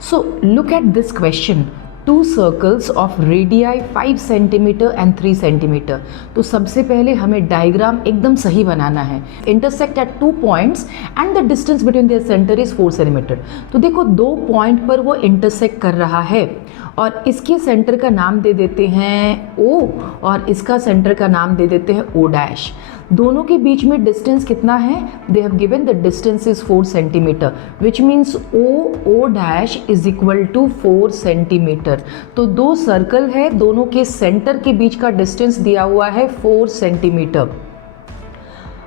So look at this question. Two circles of radii 5 centimetre and 3 centimetre. तो सबसे पहले हमें डायग्राम एकदम सही बनाना है. Intersect at 2 points and the distance between their centre is 4 centimetre. तो देखो 2 पॉइंट पर वो इंटरसेक्ट कर रहा है और इसके सेंटर का नाम दे देते हैं O और इसका सेंटर का नाम दे देते हैं O डैश. दोनों के बीच में डिस्टेंस कितना है? They have given the distance is 4 centimetre which means O dash is equal to 4 centimetre. तो 2 सर्कल है, दोनों के सेंटर के बीच का डिस्टेंस दिया हुआ है 4 सेंटीमीटर.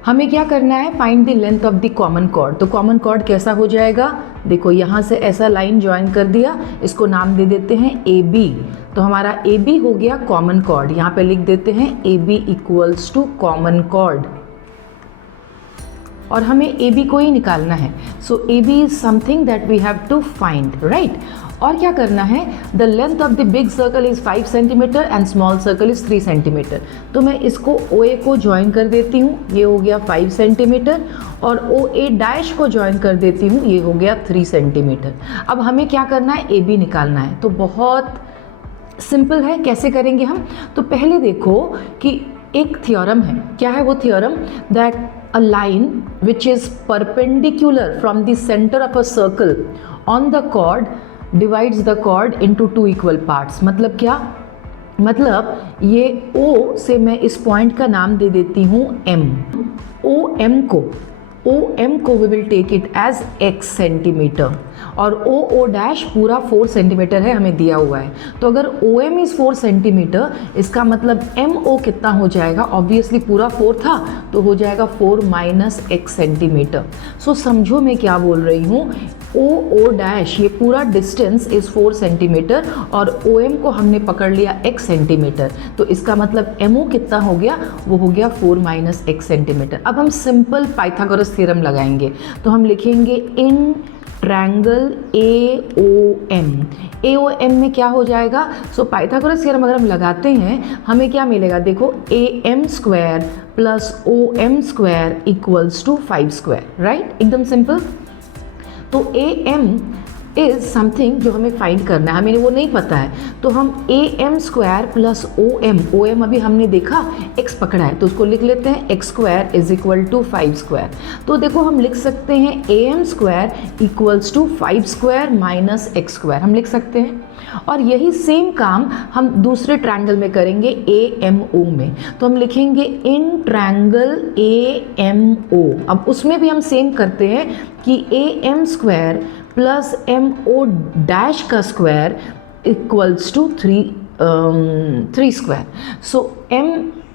हमें क्या करना है? Find the length of the common chord. तो कॉमन कॉर्ड कैसा हो जाएगा? देखो यहाँ से ऐसा लाइन ज्वाइन कर दिया, इसको नाम दे देते हैं AB. तो हमारा AB हो गया कॉमन कॉर्ड. यहाँ पे लिख देते हैं AB equals to common chord और हमें AB को ही निकालना है. So AB is something that we have to find, right. और क्या करना है? The length of the big circle is 5 centimetre and small circle is 3 centimetre. तो मैं इसको OA को ज्वाइन कर देती हूँ, ये हो गया 5 सेंटीमीटर और OA डैश को ज्वाइन कर देती हूँ, ये हो गया 3 सेंटीमीटर. अब हमें क्या करना है? AB निकालना है. तो बहुत सिंपल है. कैसे करेंगे हम? तो पहले देखो कि एक थ्योरम है. क्या है वो theorem? That a line which is perpendicular from the centre of a circle on the chord divides the chord into 2 equal parts. मतलब क्या? मतलब ये O से मैं इस पॉइंट का नाम दे देती हूँ M. OM को we will take it as x centimetre और OO डैश पूरा 4 सेंटीमीटर है, हमें दिया हुआ है. तो अगर OM इज़ 4 सेंटीमीटर, इसका मतलब MO कितना हो जाएगा? ऑब्वियसली पूरा 4 था तो हो जाएगा 4 माइनस x सेंटीमीटर. सो समझो मैं क्या बोल रही हूँ. OO डैश ये पूरा डिस्टेंस इज़ 4 सेंटीमीटर और OM को हमने पकड़ लिया x सेंटीमीटर. तो इसका मतलब MO कितना हो गया? वो हो गया 4 माइनस x सेंटीमीटर. अब हम सिंपल पाइथागोरस थ्योरम लगाएंगे. तो हम लिखेंगे इन ट्रायंगल AOM में क्या हो जाएगा? सो पाइथागोरस थ्योरम अगर हम लगाते हैं हमें क्या मिलेगा? देखो AM square plus OM square equals to 5 square, right. एकदम सिंपल. तो AM इज समथिंग जो हमें फाइंड करना है, हमें वो नहीं पता है. तो हम AM स्क्वायर प्लस OM अभी हमने देखा x पकड़ा है तो उसको लिख लेते हैं x square is equal to 5 square. तो देखो हम लिख सकते हैं AM square equals to 5 square minus x square हम लिख सकते हैं. और यही सेम काम हम दूसरे ट्रायंगल में करेंगे AMO में. तो हम लिखेंगे इन ट्रायंगल AMO. अब उसमें भी हम सेम करते हैं कि AM square plus MO dash का square equals to 3 square. So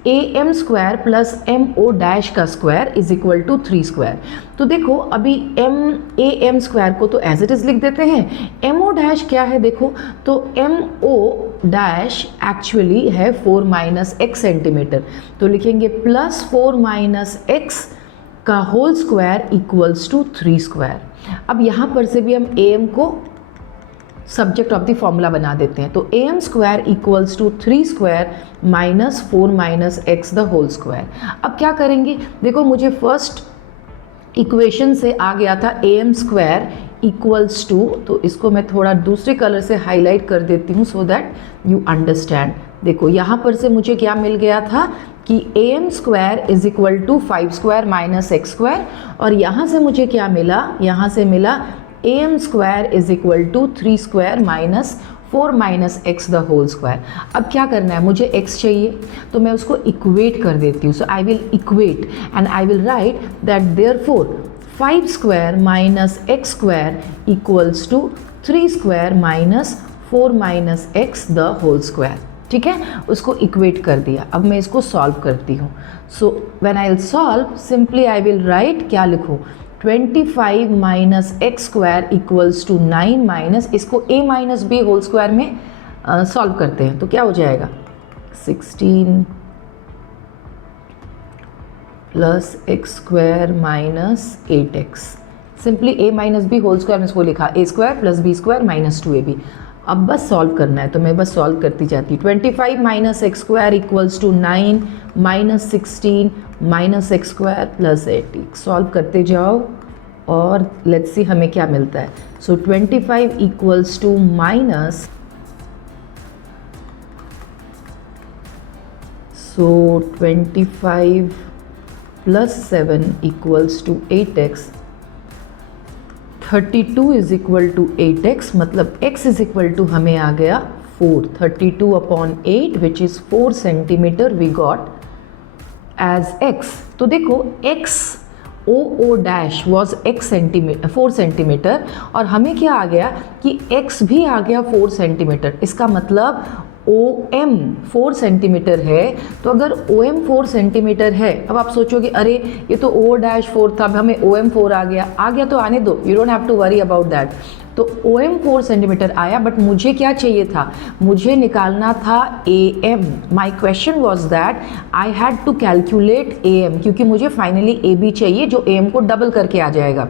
AM square plus MO dash का square is equal to 3 square. तो देखो अभी AM स्क्वायर को तो एज इट इज लिख देते हैं. MO डैश क्या है? देखो तो MO डैश एक्चुअली है 4 माइनस x सेंटीमीटर. तो लिखेंगे प्लस 4 माइनस x का whole square equals to 3 square. अब यहाँ पर से भी हम AM को सब्जेक्ट ऑफ द फॉर्मूला बना देते हैं. तो AM square equals to 3 square minus 4 minus x the whole square. अब क्या करेंगे? देखो मुझे फर्स्ट इक्वेशन से आ गया था AM स्क्वायर इक्वल्स टू, तो इसको मैं थोड़ा दूसरे कलर से हाईलाइट कर देती हूँ सो दैट यू अंडरस्टैंड. देखो यहाँ पर से मुझे क्या मिल गया था कि AM square is equal to 5 square minus x square और यहाँ से मुझे क्या मिला? यहाँ से मिला AM square is equal to 3 square minus 4 minus x the whole square. अब क्या करना है? मुझे x चाहिए तो मैं उसको इक्वेट कर देती हूँ. So I will equate and I will write that therefore 5 square minus x square equals to 3 square minus 4 minus x the whole square. ठीक है, उसको इक्वेट कर दिया. अब मैं इसको सॉल्व करती हूँ. So when I will solve simply I will write, क्या लिखूँ? 25 minus x square equals to 9 minus, इसको a minus b whole square में सॉल्व करते हैं तो क्या हो जाएगा? 16 plus x square minus 8x. Simply a minus b whole square में इसको लिखा a square plus b square minus 2ab. अब बस सॉल्व करना है तो मैं बस सॉल्व करती जाती हूँ. 25 minus x square equals to 9 minus 16 minus x square plus 8. Solve करते जाओ. और लेट्स सी हमें क्या मिलता है. So 25 equals to minus, so 25 plus 7 equals to 8x. 32 is equal to 8x, मतलब x is equal to हमें आ गया 4. 32 upon 8 which is 4 centimeter we got as x. तो देखो x O dash was x centimetre 4 centimetre और हमें क्या आ गया कि x भी आ गया 4 सेंटीमीटर. इसका मतलब OM 4 सेंटीमीटर है. तो अगर OM 4 सेंटीमीटर है, अब आप सोचोगे अरे ये तो O डैश 4 था, अब हमें OM 4 आ गया तो आने दो, you don't have to worry about that. तो OM 4 सेंटीमीटर आया, बट मुझे क्या चाहिए था, मुझे निकालना था AM. My question was that I had to calculate AM, क्योंकि मुझे फाइनली AB चाहिए जो AM को डबल करके आ जाएगा.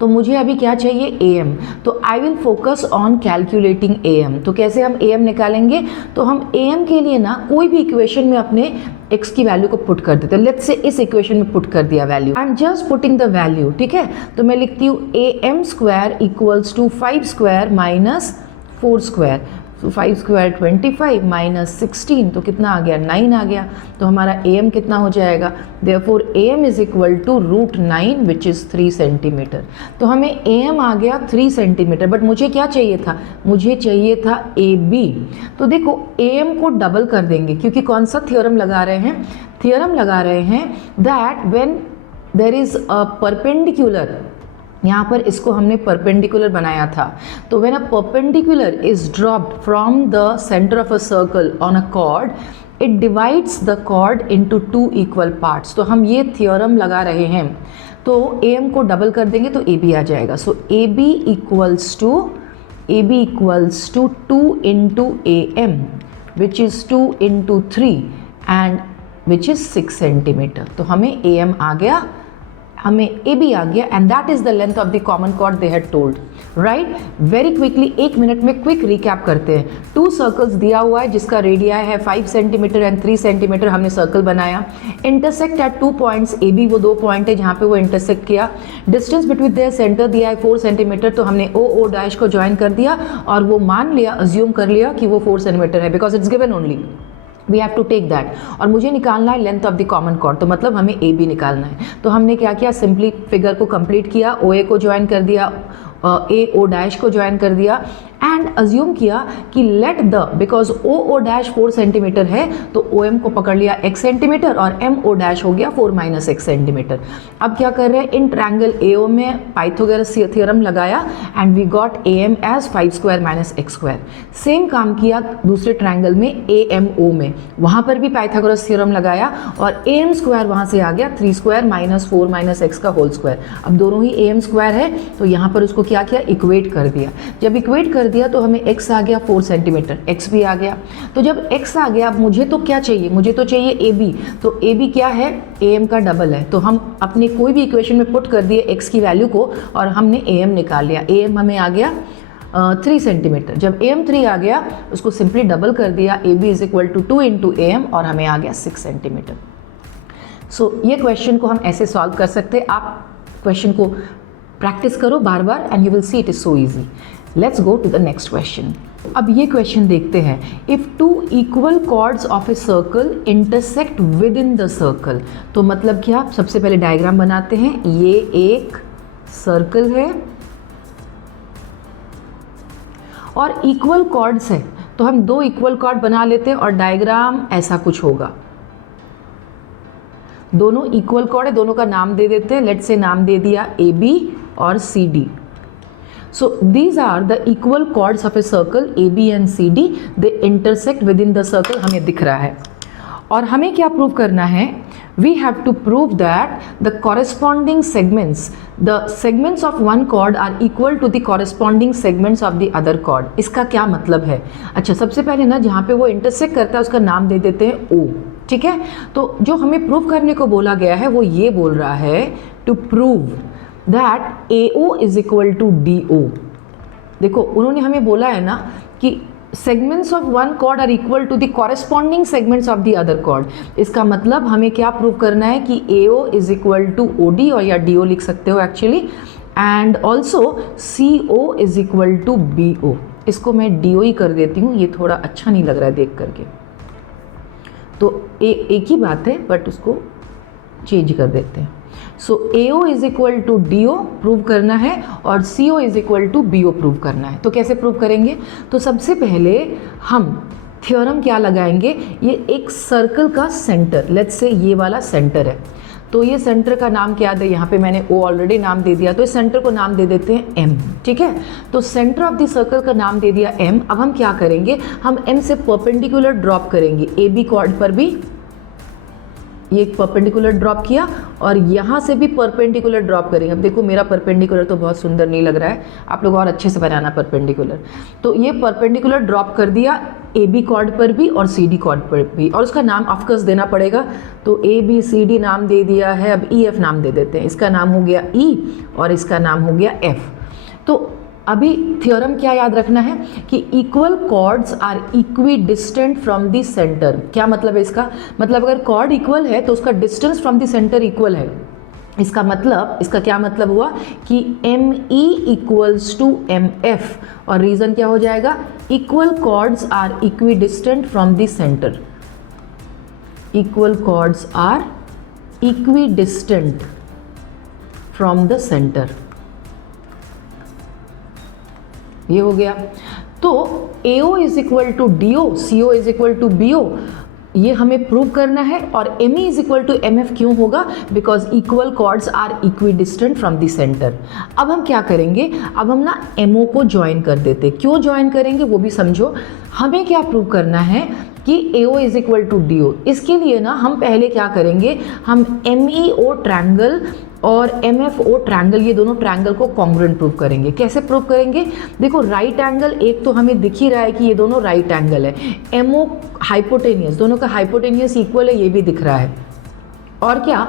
तो मुझे अभी क्या चाहिए, AM. तो I will focus on calculating AM. तो कैसे हम AM निकालेंगे, तो हम AM के लिए ना कोई भी इक्वेशन में अपने x की वैल्यू को पुट कर देते हैं. लेट्स से इस इक्वेशन में पुट कर दिया value, I am just putting the value. ठीक है, तो मैं लिखती हूँ AM square equals to 5 square minus 4 square. तो 5 स्क्वायर 25 माइनस 16, तो कितना आ गया, 9 आ गया. तो हमारा AM कितना हो जाएगा, therefore AM is equal to √9 which is 3 centimetre. तो हमें AM आ गया 3 सेंटीमीटर, बट मुझे क्या चाहिए था, मुझे चाहिए था AB. तो देखो AM को डबल कर देंगे, क्योंकि कौन सा थ्योरम लगा रहे हैं, थ्योरम लगा रहे हैं that when there is a perpendicular, यहाँ पर इसको हमने परपेंडिकुलर बनाया था. तो when a perpendicular is dropped from the centre of a circle on a chord, it divides the chord into 2 equal parts. तो हम ये थ्योरम लगा रहे हैं. तो AM को डबल कर देंगे तो AB आ जाएगा. So AB equals to 2 into AM which is 2 into 3 and which is 6 centimetre. तो हमें AM आ गया, हमें AB आ गया, and that is the length of the common chord they had told. Right, very quickly 1 minute में quick recap करते हैं. 2 सर्कल्स दिया हुआ है जिसका रेडिया है 5 सेंटीमीटर एंड 3 सेंटीमीटर. हमने सर्कल बनाया. इंटरसेक्ट एट 2 पॉइंट्स AB, वो 2 पॉइंट है जहाँ पे वो इंटरसेक्ट किया. डिस्टेंस बिटवीन देयर सेंटर दिया है 4 सेंटीमीटर. तो हमने O डैश को ज्वाइन कर दिया और वो मान लिया, अज्यूम कर लिया कि वो 4 सेंटीमीटर है, because it's given only. We have to take that. और मुझे निकालना है length of the common chord, तो मतलब हमें AB निकालना है. तो हमने क्या किया, सिंपली फिगर को कंप्लीट किया, OA को ज्वाइन कर दिया, O डैश को ज्वाइन कर दिया एंड अज्यूम किया कि let the, because O dash 4 centimetre है तो OM को पकड़ लिया x सेंटीमीटर और MO डैश हो गया 4 माइनस x सेंटीमीटर. अब क्या कर रहे हैं, इन ट्रायंगल AO में पाइथागोरस थ्योरम लगाया and we got AM as 5 square minus x square. Same काम किया दूसरे ट्रायंगल में AMO में, वहाँ पर भी पाइथागोरस थ्योरम लगाया और AM स्क्वायर वहाँ से आ गया 3 स्क्वायर माइनस 4 माइनस x का होल स्क्वायर. अब दोनों ही AM स्क्वायर है तो यहाँ पर उसको क्या किया, इक्वेट कर दिया. जब इक्वेट कर दिया तो हमें x आ गया 4 सेंटीमीटर, x भी आ गया. तो जब x आ गया, अब मुझे तो क्या चाहिए, मुझे तो चाहिए AB. तो AB क्या है, AM का डबल है. तो हम अपने कोई भी इक्वेशन में पुट कर दिए x की वैल्यू को और हमने AM निकाल लिया. AM हमें आ गया 3 सेंटीमीटर. जब AM 3 आ गया उसको सिंपली डबल कर दिया, AB is equal to 2 into AM और हमें आ गया 6 सेंटीमीटर. सो ये क्वेश्चन को हम ऐसे सॉल्व कर सकते हैं. आप क्वेश्चन को प्रैक्टिस करो बार बार and you will see it is so easy. Let's go to the next question. अब ये क्वेश्चन देखते हैं. If 2 equal chords of a circle intersect within the circle. तो मतलब क्या, सबसे पहले डायग्राम बनाते हैं. ये एक सर्कल है और इक्वल कॉर्ड्स है, तो हम 2 इक्वल कॉर्ड बना लेते हैं और डायग्राम ऐसा कुछ होगा. दोनों इक्वल कॉर्ड है, दोनों का नाम दे देते हैं. लेट्स से नाम दे दिया AB और CD. So these are the equal chords of a circle AB and CD. They intersect within the circle. हमें दिख रहा है और हमें क्या प्रूव करना है, we have to prove that the corresponding segments, the segments of one chord are equal to the corresponding segments of the other chord. इसका क्या मतलब है. अच्छा, सबसे पहले ना जहाँ पे वो इंटरसेक्ट करता है उसका नाम दे देते हैं O. ठीक है, तो जो हमें प्रूव करने को बोला गया है वो ये बोल रहा है to prove that AO is equal to DO. देखो उन्होंने हमें बोला है ना कि segments of one chord are equal to the corresponding segments of the other chord. इसका मतलब हमें क्या प्रूव करना है कि AO is equal to OD, और या DO लिख सकते हो actually, and also CO is equal to BO. इसको मैं DO ही कर देती हूँ, ये थोड़ा अच्छा नहीं लग रहा है देख करके, तो एक ही बात है बट उसको चेंज कर देते हैं. So AO is equal to DO prove करना है और CO is equal to BO prove करना है. तो कैसे प्रूव करेंगे? तो सबसे पहले हम थ्योरम क्या लगाएंगे, ये एक सर्कल का सेंटर, लेट्स से ये वाला सेंटर है, तो ये सेंटर का नाम क्या दे, यहाँ पे मैंने O ऑलरेडी नाम दे दिया, तो इस सेंटर को नाम दे देते हैं M. ठीक है, तो सेंटर ऑफ द सर्कल का नाम दे दिया M. अब हम क्या करेंगे, हम M से परपेंडिकुलर ड्रॉप करेंगे, AB कॉर्ड पर भी ये एक परपेंडिकुलर ड्रॉप किया और यहाँ से भी परपेंडिकुलर ड्रॉप करेंगे. अब देखो मेरा परपेंडिकुलर तो बहुत सुंदर नहीं लग रहा है, आप लोग और अच्छे से बनाना परपेंडिकुलर. तो ये परपेंडिकुलर ड्रॉप कर दिया AB कॉर्ड पर भी और CD कॉर्ड पर भी, और उसका नाम ऑफकोर्स देना पड़ेगा. तो ABCD नाम दे दिया है, अब EF नाम दे देते हैं. इसका नाम हो गया E और इसका नाम हो गया F. तो अभी थ्योरम क्या याद रखना है कि equal chords are equidistant from the centre. क्या मतलब है इसका? मतलब अगर कॉर्ड इक्वल है तो उसका distance from the centre equal है. इसका मतलब, इसका क्या मतलब हुआ कि ME इक्वल्स टू MF, और रीजन क्या हो जाएगा, equal chords are equidistant from the centre. Equal chords are equidistant from the centre. ये हो गया. तो AO is equal to DO, CO is equal to BO, ये हमें प्रूव करना है. और ME is equal to MF क्यों होगा? Because equal chords are equidistant from the centre. अब हम क्या करेंगे, अब हम ना MO को ज्वाइन कर देते. क्यों ज्वाइन करेंगे वो भी समझो. हमें क्या प्रूव करना है कि AO is equal to DO. इसके लिए ना हम पहले क्या करेंगे, हम MEO ट्रायंगल और MFO ट्रायंगल, ये दोनों ट्रायंगल को कॉन्ग्रुएंट प्रूव करेंगे. कैसे प्रूव करेंगे? देखो राइट एंगल एक तो हमें दिख ही रहा है कि ये दोनों राइट एंगल है. MO हाइपोटेनियस, दोनों का हाइपोटेनियस इक्वल है, ये भी दिख रहा है. और क्या,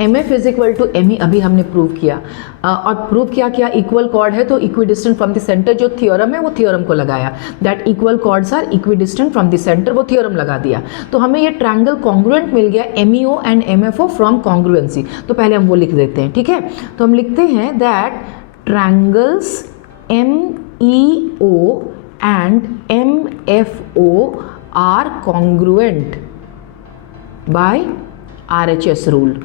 MF is equal to ME अभी हमने प्रूव किया. और प्रूव किया क्या, इक्वल कॉर्ड है तो equidistant from the centre. जो थ्योरम है वो थ्योरम को लगाया, that equal chords are equidistant from the centre, वो थ्योरम लगा दिया. तो हमें ये ट्रायंगल कॉन्ग्रुएंट मिल गया, MEO and MFO from congruency. तो पहले हम वो लिख देते हैं. ठीक है, तो हम लिखते हैं that triangles MEO and MFO are congruent by RHS rule.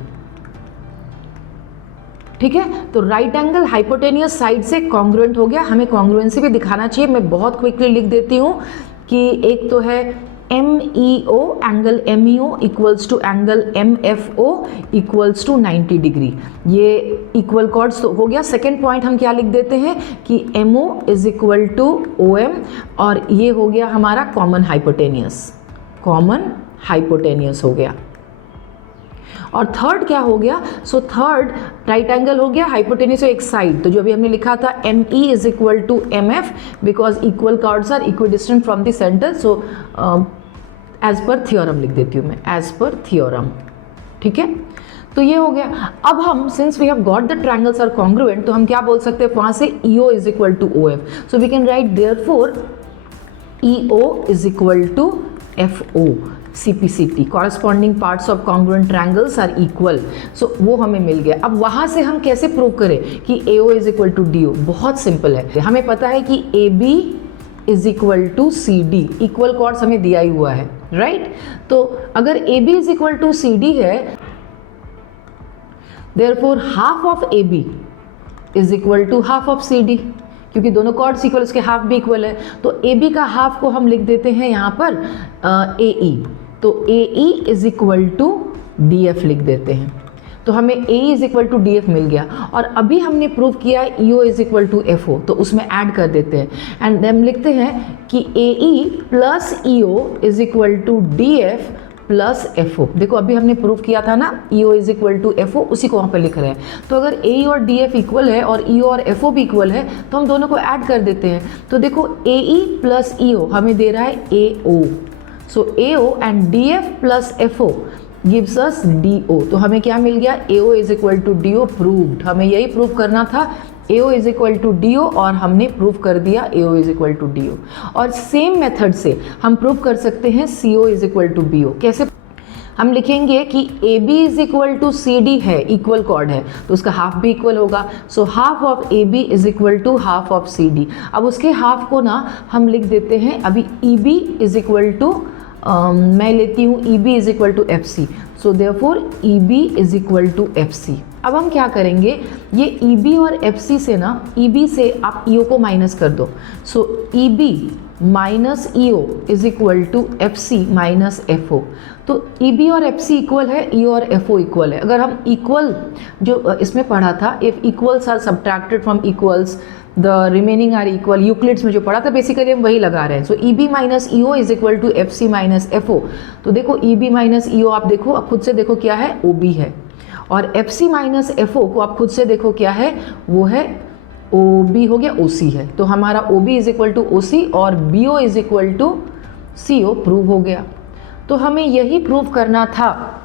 ठीक है, तो राइट एंगल हाइपोटेनियस साइड से कॉन्ग्रुएंट हो गया. हमें कॉन्ग्रुएंसी भी दिखाना चाहिए, मैं बहुत क्विकली लिख देती हूँ कि एक तो है MEO, angle MEO equals to angle MFO equals to 90 degree. ये इक्वल कॉर्ड्स तो हो गया. सेकेंड पॉइंट हम क्या लिख देते हैं कि MO is equal to OM, और ये हो गया हमारा कॉमन हाइपोटेनियस. कॉमन हाइपोटेनियस हो गया. और थर्ड क्या हो गया, सो थर्ड राइट एंगल हो गया, हाइपोटेनियस एक साइड. तो जो अभी हमने लिखा था ME is equal to MF because equal chords are equidistant from the centre. So as per theorem लिख देती हूँ मैं, एज पर थ्योरम. ठीक है, तो ये हो गया. अब हम since we have got the triangles are congruent, तो हम क्या बोल सकते हैं वहाँ से EO is equal to OF. So we can write therefore EO is equal to FO. CPCT, corresponding parts of congruent triangles are equal. सो वो हमें मिल गया. अब वहाँ से हम कैसे प्रूव करें कि AO is equal to DO? बहुत सिंपल है. हमें पता है कि AB is equal to CD, equal chords हमें दिया ही हुआ है, राइट? तो अगर AB is equal to CD है, therefore half of AB is equal to half of CD, क्योंकि दोनों कॉर्ड्स इक्वल, उसके हाफ भी इक्वल है. तो AB का हाफ को हम लिख देते हैं यहाँ पर AE. तो AE is equal to DF लिख देते हैं. तो हमें AE is equal to DF मिल गया. और अभी हमने प्रूव किया EO is equal to FO, तो उसमें ऐड कर देते हैं. एंड हम लिखते हैं कि AE plus EO is equal to DF plus FO. देखो अभी हमने प्रूव किया था ना, EO is equal to FO, उसी को वहाँ पर लिख रहे हैं. तो अगर AE और DF इक्वल है और EO और FO भी इक्वल है, तो हम दोनों को ऐड कर देते हैं. तो देखो AE प्लस EO हमें दे रहा है AO. So AO and DF plus FO gives us DO. तो हमें क्या मिल गया, AO is equal to DO proved. हमें यही प्रूव करना था, AO is equal to DO और हमने प्रूव कर दिया AO is equal to DO। और सेम मेथड से हम प्रूव कर सकते हैं CO is equal to BO। कैसे? हम लिखेंगे कि AB is equal to CD है, इक्वल कॉर्ड है, तो उसका हाफ भी इक्वल होगा। So half of AB is equal to half of CD। अब उसके हाफ को ना हम लिख देते हैं अभी EB इज इक्वल टू मैं लेती हूँ EB is equal to FC। So therefore EB is equal to FC। अब हम क्या करेंगे, ये EB और FC से ना, EB से आप EO को माइनस कर दो। So EB minus EO is equal to FC minus FO। तो EB और FC इक्वल है, EO और FO इक्वल है। अगर हम इक्वल जो इसमें पढ़ा था, if equals are subtracted from equals the remaining are equal, Euclid's में जो पढ़ा था बेसिकली हम वही लगा रहे हैं। So EB minus EO is equal to FC minus FO। तो देखो EB माइनस EO आप देखो, आप खुद से देखो क्या है, OB है। और FC माइनस FO को आप खुद से देखो क्या है, वो है OB हो गया, OC है। तो हमारा OB is equal to OC और BO is equal to CO prove हो गया। तो हमें यही प्रूव करना था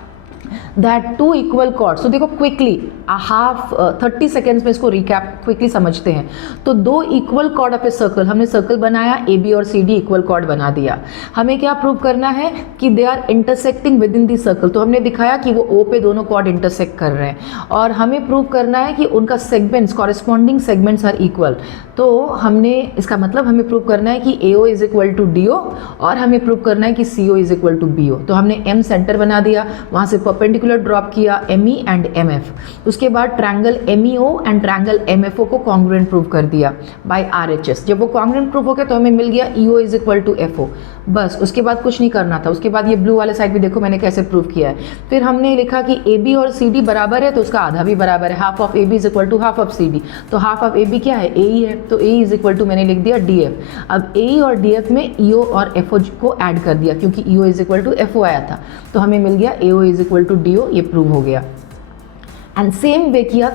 दैट टू इक्वल कॉर्ड्स। तो देखो क्विकली हाफ 30 सेकेंड्स में इसको रिकैप क्विकली समझते हैं। तो दो equal chord of a circle, हमने सर्कल बनाया, AB और CD इक्वल कॉर्ड बना दिया। हमें क्या प्रूव करना है कि they are intersecting within the circle. तो हमने दिखाया कि वो O पे दोनों कॉर्ड इंटरसेक्ट कर रहे हैं और हमें प्रूव करना है कि उनका segments, corresponding segments are equal. तो हमने इसका मतलब हमें प्रूव करना है कि AO is equal to DO और हमें प्रूव करना है कि CO is equal to BO। तो हमने M सेंटर बना दिया, वहाँ से परपेंडिकुलर ड्रॉप किया ME एंड MF। उसके बाद triangle MEO and triangle MFO को कॉन्ग्रुएंट प्रूव कर दिया बाय RHS। जब वो कॉन्ग्रुएंट प्रूव हो गया तो हमें मिल गया EO is equal to FO। बस उसके बाद कुछ नहीं करना था। उसके बाद ये ब्लू वाले साइड भी देखो मैंने कैसे प्रूव किया है। फिर हमने लिखा कि AB और CD बराबर है तो उसका आधा भी बराबर है, half of AB is equal to half of CD। तो हाफ ऑफ AB क्या है, AE है, तो AE इज इक्वल टू मैंने लिख दिया DF। अब AE और DF में EO और FO को ऐड कर दिया क्योंकि EO is equal to FO आया था, तो हमें मिल गया AO is equal to DO। ये प्रूव हो गया। एंड सेम वे किया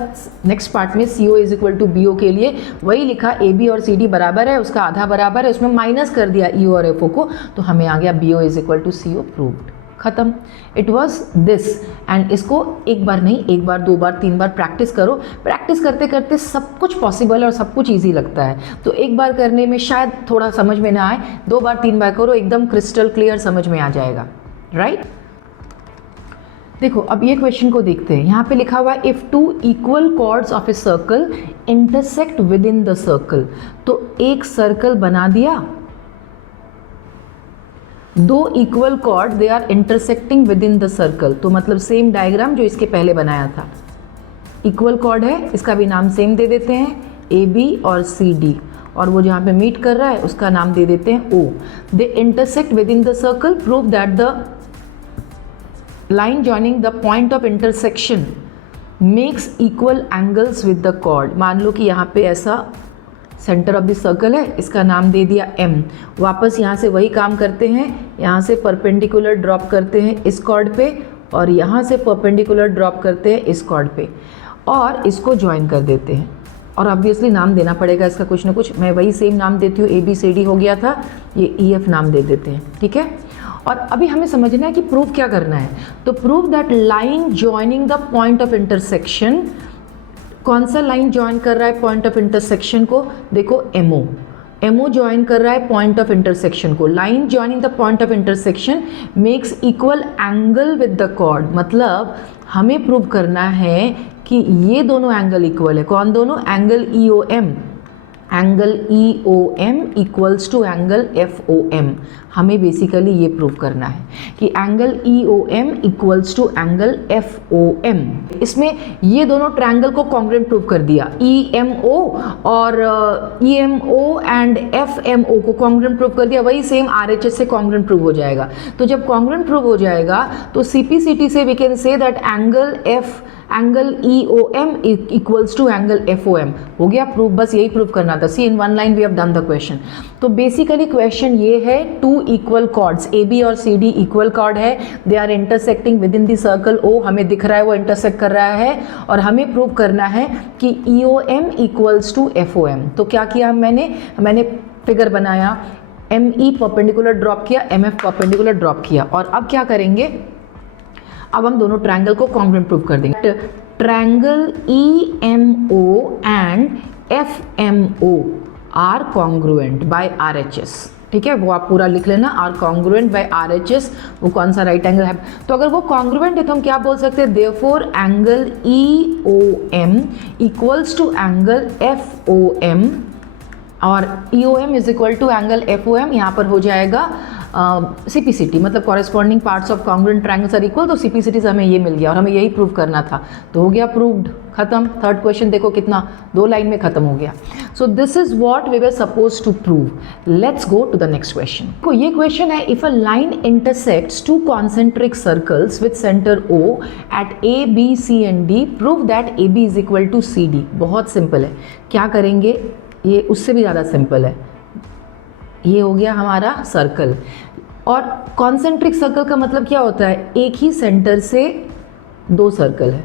नेक्स्ट पार्ट में, CO is equal to BO के लिए वही लिखा, AB और CD बराबर है, उसका आधा बराबर है, उसमें माइनस कर दिया EO और FO को, तो हमें आ गया BO is equal to CO proved. खत्म। It was this. एंड इसको एक बार नहीं, एक बार, दो बार, तीन बार प्रैक्टिस करो। प्रैक्टिस करते करते सब कुछ पॉसिबल है और सब कुछ ईजी लगता है। तो एक बार करने में शायद थोड़ा समझ में ना आए, दो बार तीन बार करो, एकदम क्रिस्टल क्लियर समझ में आ जाएगा। राइट? देखो अब ये क्वेश्चन को देखते हैं। यहाँ पे लिखा हुआ है if two equal chords of a circle intersect within the circle. तो एक सर्कल बना दिया, दो equal chord they are intersecting within the circle. तो मतलब सेम डायग्राम जो इसके पहले बनाया था, इक्वल कॉर्ड है, इसका भी नाम सेम दे देते हैं, AB और CD, और वो जहाँ पे मीट कर रहा है उसका नाम दे देते हैं O। They intersect within the circle, prove that the line joining the point of intersection makes equal angles with the chord। मान लो कि यहाँ पे ऐसा सेंटर ऑफ द सर्कल है, इसका नाम दे दिया M। वापस यहाँ से वही काम करते हैं, यहाँ से परपेंडिकुलर ड्रॉप करते हैं इस कॉर्ड पे और यहाँ से परपेंडिकुलर ड्रॉप करते हैं इस कॉर्ड पे और इसको ज्वाइन कर देते हैं। और ऑब्वियसली नाम देना पड़ेगा इसका कुछ ना कुछ। मैं वही सेम नाम देती हूँ, ABCD हो गया था, ये EF नाम दे देते हैं। ठीक है? और अभी हमें समझना है कि प्रूव क्या करना है। तो prove that line joining the point of intersection, कौन सा लाइन ज्वाइन कर रहा है पॉइंट ऑफ इंटरसेक्शन को, देखो MO ज्वाइन कर रहा है पॉइंट ऑफ इंटरसेक्शन को। Line joining the point of intersection makes equal angle with the chord. मतलब हमें प्रूव करना है कि ये दोनों एंगल इक्वल है। कौन दोनों? Angle EOM equals to angle FOM। हमें बेसिकली ये प्रूव करना है कि angle EOM equals to angle FOM। इसमें ये दोनों ट्रायंगल को कॉन्ग्रुएंट प्रूव कर दिया, EMO और EMO एंड FMO को कॉन्ग्रुएंट प्रूव कर दिया। वही सेम RHS से कॉन्ग्रुएंट प्रूव हो जाएगा। तो जब कॉन्ग्रुएंट प्रूव हो जाएगा तो CPCT से we can say that angle EOM equals to angle FOM। हो गया प्रूव। बस यही प्रूव करना था। See in one line we have done the question. तो बेसिकली क्वेश्चन ये है, टू इक्वल कॉर्ड्स AB और CD इक्वल कॉर्ड है, they are intersecting within the circle O। हमें दिख रहा है वो इंटरसेक्ट कर रहा है और हमें प्रूव करना है कि EOM इक्वल्स टू FOM। तो क्या किया मैंने फिगर बनाया, ME परपेंडिकुलर ड्रॉप किया, MF परपेंडिकुलर ड्रॉप किया। और अब क्या करेंगे, अब हम दोनों ट्रायंगल को कॉन्ग्रुएंट प्रूव कर देंगे। Triangle EMO and FMO are congruent by RHS, ठीक है, वो आप पूरा लिख लेना, आर कॉन्ग्रुएंट बाय RHS, वो कौन सा राइट एंगल है। तो अगर वो कॉन्ग्रुएंट है तो हम क्या बोल सकते हैं, therefore angle EOM equals to angle FOM, और EOM is equal to angle FOM, यहाँ पर हो जाएगा CPCT, मतलब corresponding parts of congruent triangles are equal, तो CPCT से हमें ये मिल गया और हमें यही प्रूव करना था, तो हो गया प्रूव्ड, खत्म। थर्ड क्वेश्चन देखो कितना 2 लाइन में खत्म हो गया। So this is what we were supposed to prove. Let's go to the next question. तो ये क्वेश्चन है, if a line intersects 2 concentric circles with centre O at A, B, C and D, prove that AB is equal to CD। बहुत simple है, क्या करेंगे, ये उससे भी ज़्यादा सिंपल है। ये हो गया हमारा सर्कल, और कॉन्सेंट्रिक सर्कल का मतलब क्या होता है, एक ही सेंटर से 2 सर्कल है,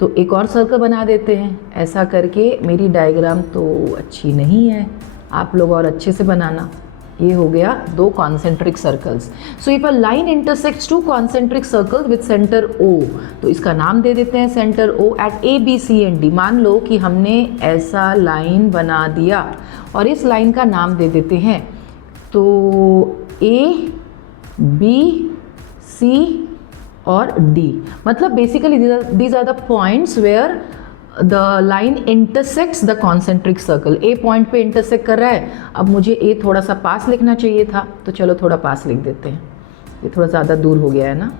तो एक और सर्कल बना देते हैं ऐसा करके। मेरी डायग्राम तो अच्छी नहीं है, आप लोग और अच्छे से बनाना। ये हो गया 2 concentric circles. So if a line intersects 2 concentric circles with centre O, तो इसका नाम दे देते हैं centre O at A, B, C and D। मान लो कि हमने ऐसा लाइन बना दिया और इस लाइन का नाम दे देते हैं, तो A, B, C और D, मतलब basically these are the points where the line intersects the concentric circle। A point पे इंटरसेक्ट कर रहा है, अब मुझे A थोड़ा सा पास लिखना चाहिए था, तो चलो थोड़ा पास लिख देते हैं, ये थोड़ा ज़्यादा दूर हो गया है ना।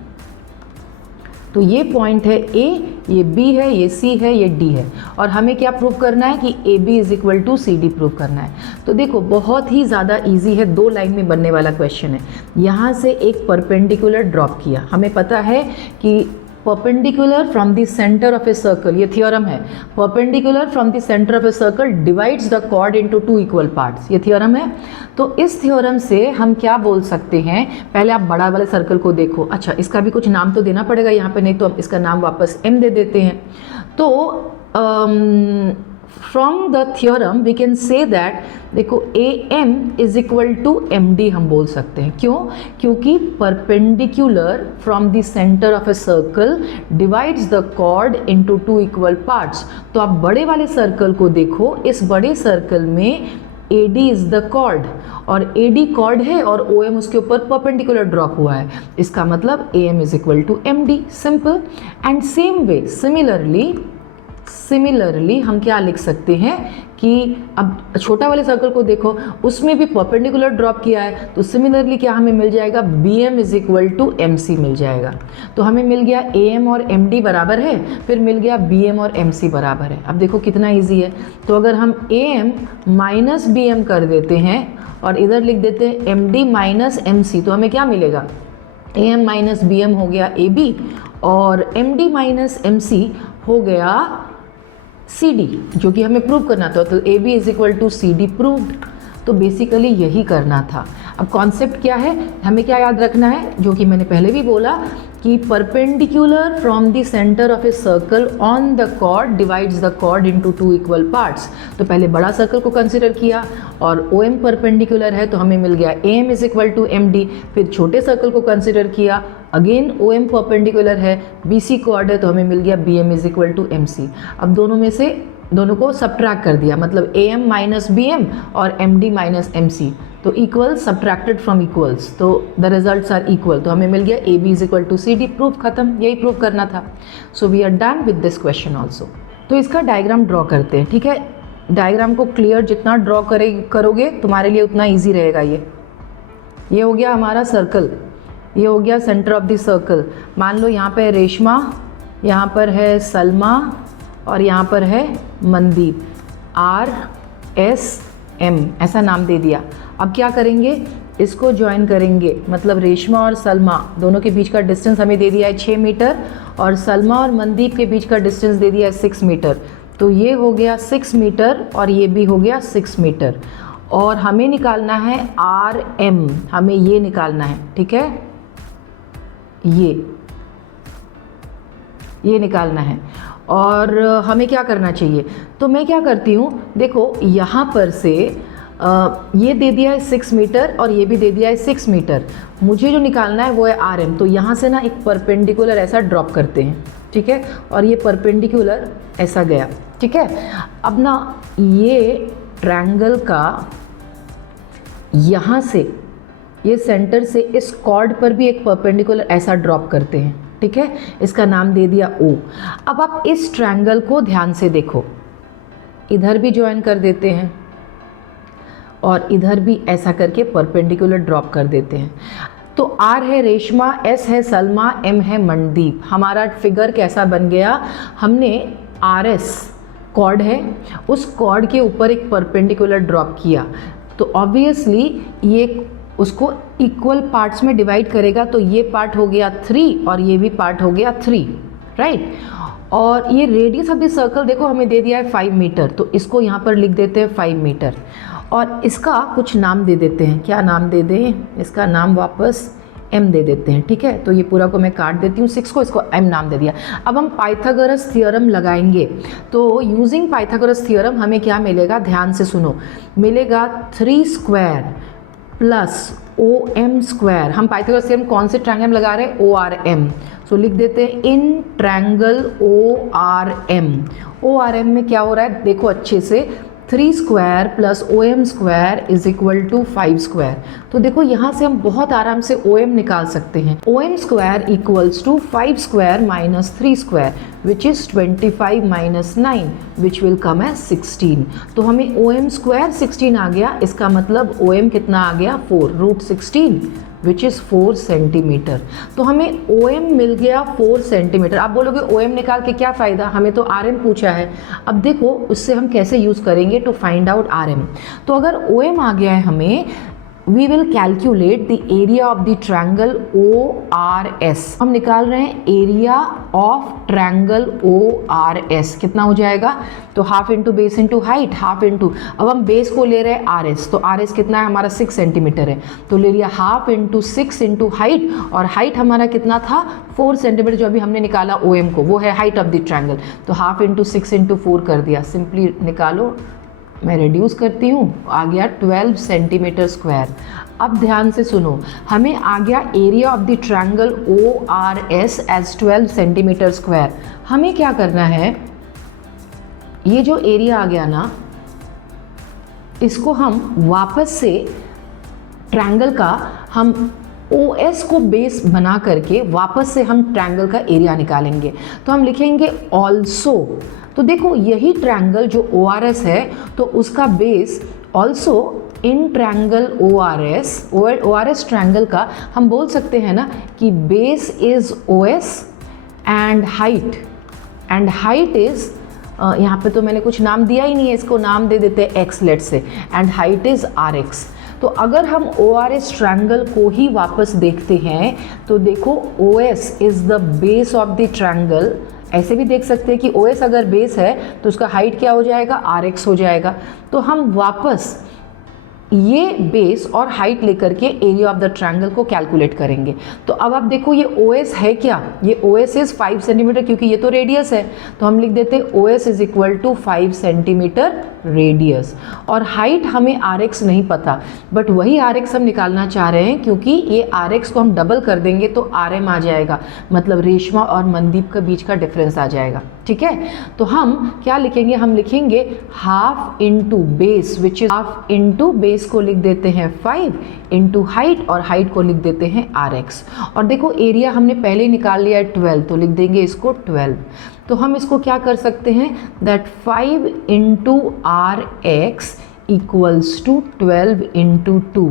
तो ये पॉइंट है A, ये B है, ये C है, ये D है, और हमें क्या प्रूव करना है कि AB is equal to CD prove करना है। तो देखो बहुत ही ज़्यादा इजी है, 2 लाइन में बनने वाला क्वेश्चन है। यहाँ से एक परपेंडिकुलर ड्रॉप किया, हमें पता है कि perpendicular from the centre of a circle, ये थ्योरम है, perpendicular from the centre of a circle divides the chord into 2 equal parts, ये थ्योरम है। तो इस थ्योरम से हम क्या बोल सकते हैं, पहले आप बड़ा वाले सर्कल को देखो, अच्छा इसका भी कुछ नाम तो देना पड़ेगा यहाँ पे, नहीं तो हम इसका नाम वापस M दे देते हैं। तो from the theorem we can say that, देखो AM is equal to MD हम बोल सकते हैं, क्यों, क्योंकि perpendicular from the centre of a circle divides the chord into 2 equal parts. तो आप बड़े वाले सर्कल को देखो, इस बड़े सर्कल में AD इज द कॉर्ड, और AD कॉर्ड है और OM उसके ऊपर परपेंडिकुलर ड्रॉप हुआ है, इसका मतलब AM is equal to MD, simple. And same way similarly हम क्या लिख सकते हैं कि अब छोटा वाले सर्कल को देखो, उसमें भी परपेंडिकुलर ड्रॉप किया है, तो सिमिलरली क्या हमें मिल जाएगा, BM is equal to MC मिल जाएगा। तो हमें मिल गया AM और MD बराबर है, फिर मिल गया BM और MC बराबर है। अब देखो कितना इजी है, तो अगर हम AM माइनस BM कर देते हैं और इधर लिख देते हैं MD माइनस MC, तो हमें क्या मिलेगा, AM माइनस BM हो गया AB, और MD माइनस MC हो गया CD, जो कि हमें प्रूव करना था, तो AB is equal to CD proved. तो बेसिकली यही करना था। अब कॉन्सेप्ट क्या है, हमें क्या याद रखना है, जो कि मैंने पहले भी बोला कि perpendicular from the centre of a circle on the chord divides the chord into 2 equal parts. तो पहले बड़ा सर्कल को कंसिडर किया और OM परपेंडिकुलर है, तो हमें मिल गया AM is equal to MD। फिर छोटे सर्कल को कंसिडर किया, अगेन OM परपेंडिकुलर है, BC कॉर्ड है, तो हमें मिल गया BM is equal to MC। अब दोनों में से दोनों को सब्ट्रैक्ट कर दिया, मतलब AM माइनस BM और MD माइनस MC, तो इक्वल सब्ट्रैक्टेड फ्रॉम इक्वल्स, तो द रिजल्ट्स आर इक्वल, तो हमें मिल गया AB is equal to CD, proof खत्म, यही प्रूव करना था। So we are done with this question also. तो इसका डायग्राम ड्रॉ करते हैं, ठीक है। डायग्राम को क्लियर जितना ड्रॉ करोगे तुम्हारे लिए उतना ईजी रहेगा। ये हो गया हमारा सर्कल, ये हो गया सेंटर ऑफ द सर्कल। मान लो यहाँ पे रेशमा, यहाँ पर है सलमा और यहाँ पर है मनदीप, RSM ऐसा नाम दे दिया। अब क्या करेंगे, इसको ज्वाइन करेंगे, मतलब रेशमा और सलमा दोनों के बीच का डिस्टेंस हमें दे दिया है 6 मीटर, और सलमा और मनदीप के बीच का डिस्टेंस दे दिया है 6 मीटर। तो ये हो गया 6 मीटर और ये भी हो गया 6 मीटर, और हमें निकालना है RM, हमें ये निकालना है, ठीक है, ये निकालना है। और हमें क्या करना चाहिए, तो मैं क्या करती हूँ, देखो यहाँ पर से ये दे दिया है 6 मीटर और ये भी दे दिया है 6 मीटर, मुझे जो निकालना है वो है RM। तो यहाँ से ना एक परपेंडिकुलर ऐसा ड्रॉप करते हैं, ठीक है, और ये परपेंडिकुलर ऐसा गया, ठीक है। अब ना ये ट्रायंगल का यहाँ से, ये सेंटर से इस कॉर्ड पर भी एक परपेंडिकुलर ऐसा ड्रॉप करते हैं, ठीक है। इसका नाम दे दिया O। अब आप इस ट्रायंगल को ध्यान से देखो, इधर भी ज्वाइन कर देते हैं और इधर भी ऐसा करके परपेंडिकुलर ड्रॉप कर देते हैं। तो R है रेशमा, S है सलमा, M है मनदीप। हमारा फिगर कैसा बन गया, हमने RS कॉर्ड है, उस कॉर्ड के ऊपर एक परपेंडिकुलर ड्रॉप किया, तो ऑब्वियसली ये उसको इक्वल पार्ट्स में डिवाइड करेगा, तो ये पार्ट हो गया 3 और ये भी पार्ट हो गया 3, राइट। और ये रेडियस ऑफ द सर्कल देखो हमें दे दिया है 5 मीटर, तो इसको यहाँ पर लिख देते हैं 5 मीटर और इसका कुछ नाम दे देते हैं। क्या नाम दे दें, इसका नाम वापस m दे देते हैं, ठीक है। तो ये पूरा को मैं काट देती हूँ 6 को, इसको m नाम दे दिया। अब हम पाइथागोरस थ्योरम लगाएंगे, तो यूजिंग पाइथागोरस थ्योरम हमें क्या मिलेगा, ध्यान से सुनो, मिलेगा 3 स्क्वायर प्लस OM स्क्वायर। हम पाइथागोरस थ्योरम कौन से ट्रायंगल लगा रहे हैं, ORM, सो लिख देते हैं इन ट्रायंगल ORM। ORM में क्या हो रहा है देखो अच्छे से, 3 square plus OM square is equal to 5 square. तो देखो यहाँ से हम बहुत आराम से OM निकाल सकते हैं। OM square equals to 5 square minus 3 square which is 25 minus 9 which will come as 16। तो हमें OM स्क्वायर 16 आ गया, इसका मतलब OM कितना आ गया 4 रूट 16 विच इज़ 4 सेंटीमीटर। तो हमें OM मिल गया 4 सेंटीमीटर। आप बोलोगे OM निकाल के क्या फ़ायदा, हमें तो RM पूछा है। अब देखो उससे हम कैसे यूज़ करेंगे टू फाइंड आउट RM। तो अगर OM आ गया है हमें, we will calculate the area of the triangle ORS। हम निकाल रहे हैं एरिया ऑफ ट्रायंगल ORS, कितना हो जाएगा, तो half into base into height, half into, अब हम बेस को ले रहे हैं RS, तो RS कितना है हमारा 6 सेंटीमीटर है, तो ले लिया हाफ इंटू 6 इंटू हाइट, और हाइट हमारा कितना था 4 सेंटीमीटर, जो अभी हमने निकाला OM को, वो है हाइट ऑफ द ट्रायंगल, तो हाफ इंटू 6 इंटू 4 कर दिया। सिंपली निकालो, मैं रिड्यूस करती हूँ, आ गया 12 सेंटीमीटर स्क्वायर। अब ध्यान से सुनो, हमें आ गया area of the triangle ORS as 12 centimetre square. हमें क्या करना है, ये जो एरिया आ गया ना, इसको हम वापस से ट्रायंगल का हम OS को बेस बना करके वापस से हम ट्रायंगल का एरिया निकालेंगे। तो हम लिखेंगे ऑल्सो, तो देखो यही ट्रायंगल जो ORS है, तो उसका base also in triangle ORS triangle का हम बोल सकते हैं ना कि base is OS and height is, यहाँ पे तो मैंने कुछ नाम दिया ही नहीं है, इसको नाम दे देते हैं x लेट से, एंड हाइट इज RX। तो अगर हम ORS ट्रायंगल को ही वापस देखते हैं, तो देखो OS is the base of the triangle. ऐसे भी देख सकते हैं कि OS अगर बेस है तो उसका हाइट क्या हो जाएगा, RX हो जाएगा। तो हम वापस ये बेस और हाइट लेकर के एरिया ऑफ द ट्रायंगल को कैलकुलेट करेंगे। तो अब आप देखो ये OS है क्या, ये OS इज 5 सेंटीमीटर, क्योंकि ये तो रेडियस है, तो हम लिख देते हैं OS is equal to 5 centimetre radius. और हाइट हमें RX नहीं पता, बट वही RX हम निकालना चाह रहे हैं, क्योंकि ये RX को हम डबल कर देंगे तो RM आ जाएगा, मतलब रेशमा और मनदीप के बीच का डिफरेंस आ जाएगा, ठीक है। तो हम क्या लिखेंगे, हम लिखेंगे half into base which is half into base को लिख देते हैं 5 इंटू हाइट, और हाइट को लिख देते हैं RX। और देखो एरिया हमने पहले ही निकाल लिया है 12, तो लिख देंगे इसको 12। तो हम इसको क्या कर सकते हैं, that 5 into RX equals to 12 into 2,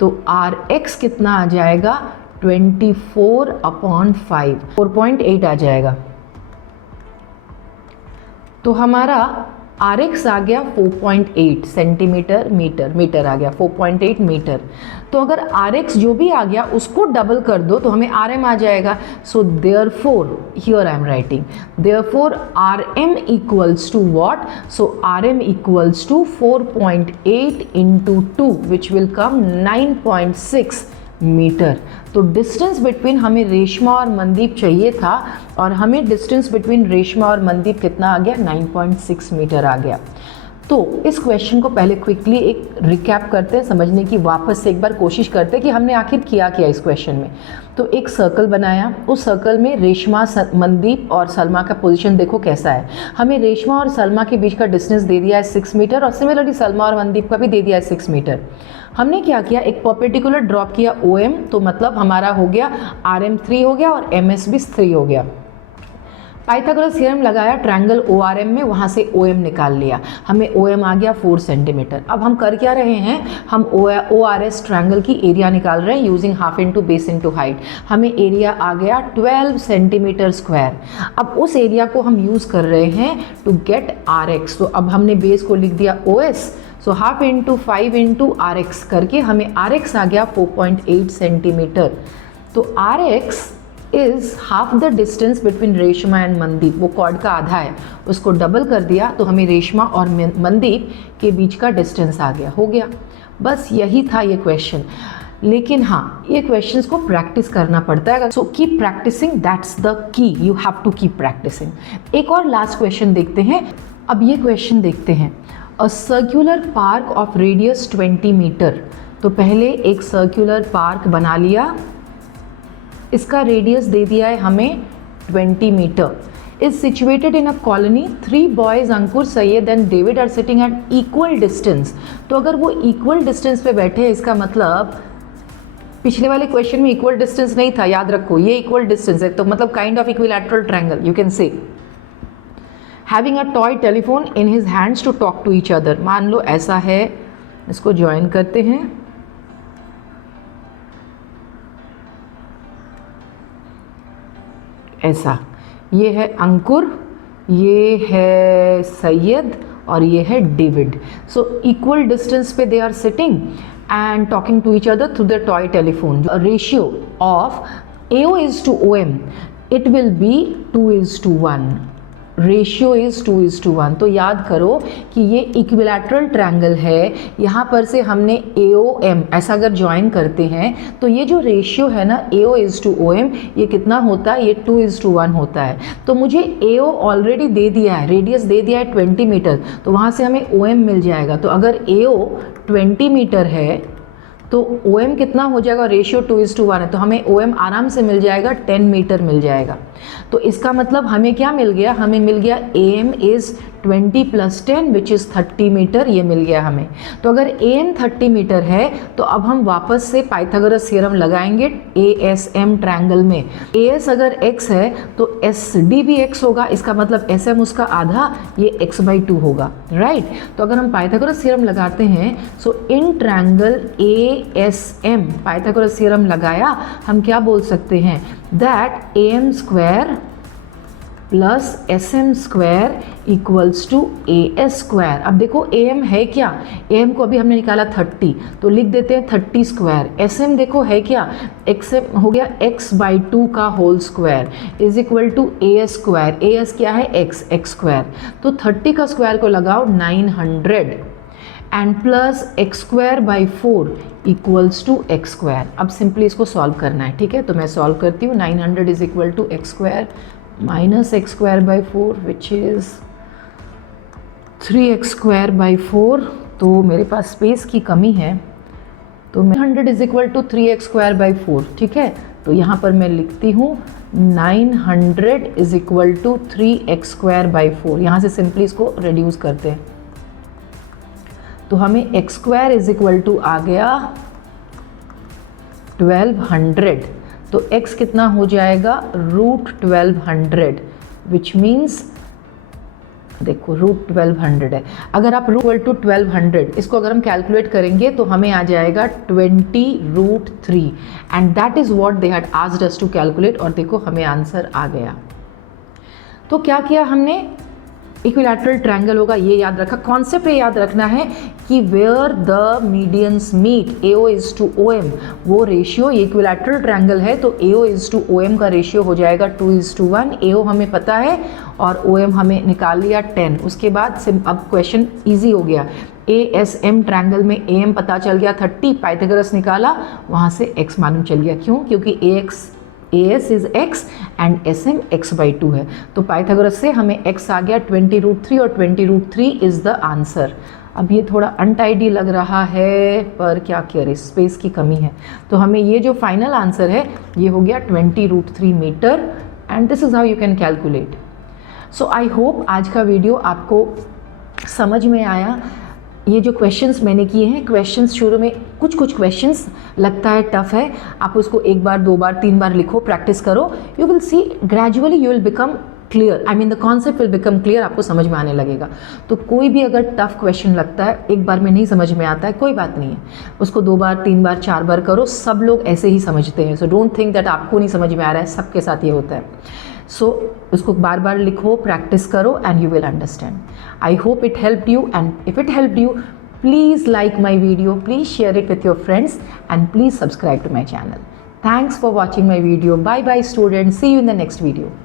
तो RX कितना आ जाएगा 24/5, 4.8 आ जाएगा। तो हमारा RX आ गया 4.8 सेंटीमीटर, मीटर आ गया 4.8 मीटर। तो अगर RX जो भी आ गया उसको डबल कर दो तो हमें RM आ जाएगा। So therefore here I am writing, therefore RM equals to what, so RM equals to 4.8 into 2 which will come 9.6 metre. तो डिस्टेंस बिटवीन हमें रेशमा और मनदीप चाहिए था, और हमें डिस्टेंस बिटवीन रेशमा और मनदीप कितना आ गया 9.6 मीटर आ गया। तो इस क्वेश्चन को पहले क्विकली एक रिकैप करते हैं, समझने की वापस से एक बार कोशिश करते हैं कि हमने आखिर किया क्या इस क्वेश्चन में। तो एक सर्कल बनाया, उस सर्कल में रेशमा, मनदीप और सलमा का पोजीशन देखो कैसा है। हमें रेशमा और सलमा के बीच का डिस्टेंस दे दिया है 6 मीटर और सिमिलरली सलमा और मनदीप का भी दे दिया है 6 मीटर। हमने क्या किया, एक परपेंडिकुलर ड्रॉप किया OM, तो मतलब हमारा हो गया RM 3 हो गया और MS भी 3 हो गया। पाइथागोरस थ्योरम लगाया ट्रायंगल ORM में, वहाँ से OM निकाल लिया, हमें OM आ गया 4 सेंटीमीटर। अब हम कर क्या रहे हैं, हम ORS ट्रायंगल की एरिया निकाल रहे हैं using half into base into height. हमें एरिया आ गया 12 सेंटीमीटर स्क्वायर। अब उस एरिया को हम यूज़ कर रहे हैं टू गेट RX। तो अब हमने बेस को लिख दिया OS, so half into 5 into RX करके हमें RX आ गया 4.8 सेंटीमीटर। तो RX is half the distance between Reshma and Mandeep, वो कॉर्ड का आधा है, उसको डबल कर दिया तो हमें रेशमा और मनदीप के बीच का डिस्टेंस आ गया, हो गया। बस यही था ये क्वेश्चन। लेकिन हाँ, ये क्वेश्चंस को प्रैक्टिस करना पड़ता है, so keep practicing, that's the key, you have to keep practicing. एक और लास्ट क्वेश्चन देखते हैं। अब ये क्वेश्चन देखते हैं, a circular park of radius 20 metre. तो पहले एक सर्कुलर पार्क बना लिया, इसका रेडियस दे दिया है हमें 20 metre. Is situated in a colony, 3 boys Ankur, Syed and David are sitting at equal distance. तो अगर वो इक्वल डिस्टेंस पे बैठे, इसका मतलब पिछले वाले क्वेश्चन में इक्वल डिस्टेंस नहीं था, याद रखो ये इक्वल डिस्टेंस है, तो मतलब kind of equilateral triangle you can say. Having a toy telephone in his hands to talk to each other. मान लो ऐसा है, इसको ज्वाइन करते हैं। ऐसा, ये है अंकुर, ये है सैयद और ये है डेविड। सो इक्वल डिस्टेंस पे they are sitting and talking to each other through the toy telephone. Ratio of AO is to OM, it will be 2:1। Ratio is 2:1। तो याद करो कि ये इक्विलैटरल ट्रायंगल है, यहाँ पर से हमने AOM ऐसा अगर ज्वाइन करते हैं तो ये जो रेशियो है ना AO इज़ टू OM, ये कितना होता है, ये 2:1 होता है। तो मुझे AO ऑलरेडी दे दिया है, रेडियस दे दिया है 20 मीटर, तो वहाँ से हमें OM मिल जाएगा। तो अगर AO 20 मीटर है तो OM कितना हो जाएगा, रेशियो 2:1 है, तो हमें OM आराम से मिल जाएगा 10 मीटर मिल जाएगा। तो इसका मतलब हमें क्या मिल गया, हमें मिल गया AM is 20 + 10 which is 30 metre, ये मिल गया हमें। तो अगर AM 30 मीटर है तो अब हम वापस से पाइथागोरस थ्योरम लगाएंगे ASM ट्रायंगल में। AS अगर x है तो SD भी x होगा, इसका मतलब SM उसका आधा, ये x/2 होगा, राइट। तो अगर हम पाइथागोरस थ्योरम लगाते हैं, so in triangle ASM Pythagoras theorem लगाया, हम क्या बोल सकते हैं, that AM² plus SM² equals to AS²। अब देखो AM है क्या, AM को अभी हमने निकाला 30, तो लिख देते हैं 30²। SM देखो है क्या, XM हो गया x/2 का whole square is equal to AS²। AS क्या है, x²। तो 30 का स्क्वायर को लगाओ 900 and plus x²/4 equals to x²। अब सिंपली इसको सॉल्व करना है, ठीक है। तो मैं सॉल्व करती हूँ। 900 is equal to x² minus x²/4 which is 3x²/4। तो मेरे पास स्पेस की कमी है, तो 900 इज इक्वल टू 3x²/4, ठीक है। तो यहाँ पर मैं लिखती हूँ 900 इज इक्वल टू 3x²/4। यहाँ से सिंपली इसको रिड्यूस करते हैं तो हमें x² इज इक्वल टू आ गया 1200। तो x कितना हो जाएगा, √1200 विच मीन्स, देखो √1200 है। अगर आप √1200 इसको अगर हम कैलकुलेट करेंगे तो हमें आ जाएगा 20√3 and that is what they had asked us to calculate. और देखो हमें आंसर आ गया। तो क्या किया हमने, इक्विलैटरल ट्रायंगल होगा, ये याद रखा। कॉन्सेप्ट ये याद रखना है कि where the medians meet AO is to OM, वो रेशियो इक्विलैटरल ट्रायंगल है तो AO इज टू OM का रेशियो हो जाएगा 2:1। AO हमें पता है और OM हमें निकाल लिया 10। उसके बाद अब क्वेश्चन ईजी हो गया। ASM ट्रायंगल में AM पता चल गया 30, पाइथागोरस निकाला, वहाँ से x मालूम चल गया। क्यों, क्योंकि AX AS is x and SM x/2 है। तो पाइथागोरस से हमें x आ गया 20√3 और 20√3 इज द आंसर। अब ये थोड़ा अनटाइडी लग रहा है पर क्या करें, स्पेस की कमी है। तो हमें ये जो फाइनल आंसर है ये हो गया 20√3 metre and this is how you can calculate. So I hope आज का वीडियो आपको समझ में आया। ये जो क्वेश्चंस मैंने किए हैं, क्वेश्चंस शुरू में कुछ क्वेश्चंस लगता है टफ है, आप उसको एक बार 2 बार 3 बार लिखो, प्रैक्टिस करो, you will C gradually you will become clear, I mean the concept will become clear, आपको समझ में आने लगेगा। तो कोई भी अगर टफ क्वेश्चन लगता है, एक बार में नहीं समझ में आता है, कोई बात नहीं है, उसको 2 बार 3 बार 4 बार करो, सब लोग ऐसे ही समझते हैं। सो डोंट थिंक दैट आपको नहीं समझ में आ रहा है, सबके साथ ये होता है। सो उसको बार बार लिखो, प्रैक्टिस करो and you will understand. I hope it helped you and if it helped you, please like my video, please share it with your friends and please subscribe to my channel. Thanks for watching my video. Bye bye students, see you in the next video.